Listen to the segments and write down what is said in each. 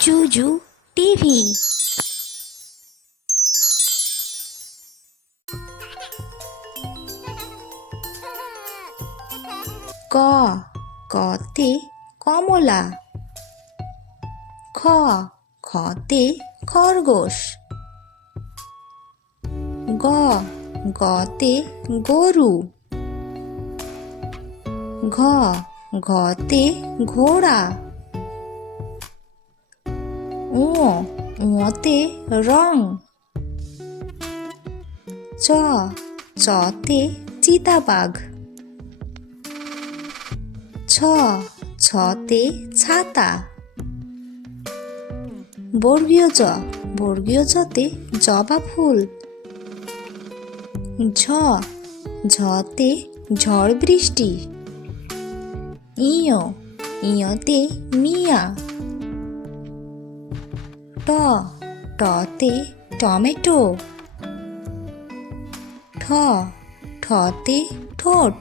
জুজু TV. ক কতে কমলা। খ খতে খরগোশ। গ গতে গরু। ঘ ঘতে ঘোড়া। ঙ ঙতে রং। চ চতে চিতাবাঘ। ছ ছতে ছাতা। বর্গীয় জ বর্গীয় জতে জবা ফুল। ঝ ঝতে ঝড় বৃষ্টি। ইয় ইয়তে মিয়া। ট টতে টমেটো। ঠ ঠতে ঠোঁট।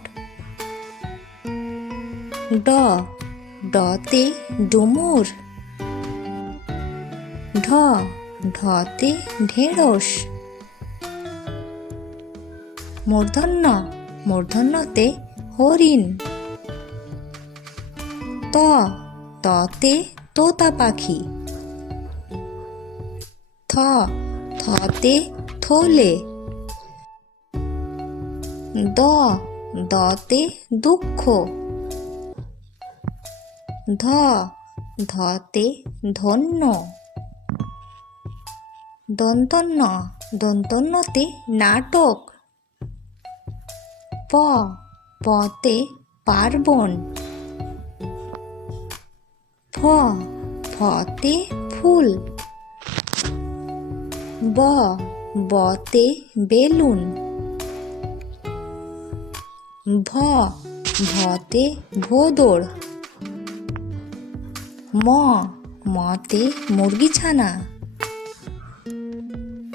ড ডতে ডুমুর। ঢ ঢতে ঢেঁড়স। মূর্ধন্য মূর্ধন্যতে হরিণ। ত ততে তোতা পাখি। থ থতে থলে। দ দতে দুঃখ। ধ ধতে ধন্য। দন্তন্য দন্তন্যতে নাটক। প পতে পার্বণ। ফ ফতে ফুল। ব বতে বেলুন। ভ ভতে ভোঁদড়। ম মতে মুরগি ছানা।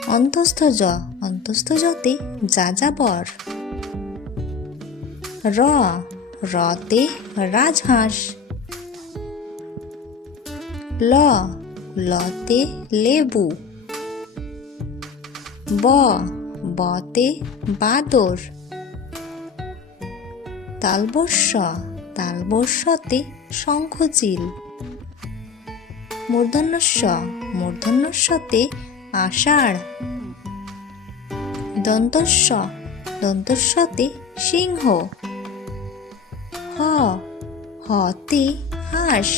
অন্তস্থ জ অন্তস্থ জতে যাযাবর। র রতে রাজহাঁস। ল লতে লেবু। ব বতে বাদর। তালবস্য তালবস্যতে শঙ্খচিল। মূর্ধন্যস্ব মূর্ধন্যস্বতে আষাঢ়। দন্তস্ব দন্তস্বতে সিংহ। হ হতে হাঁস।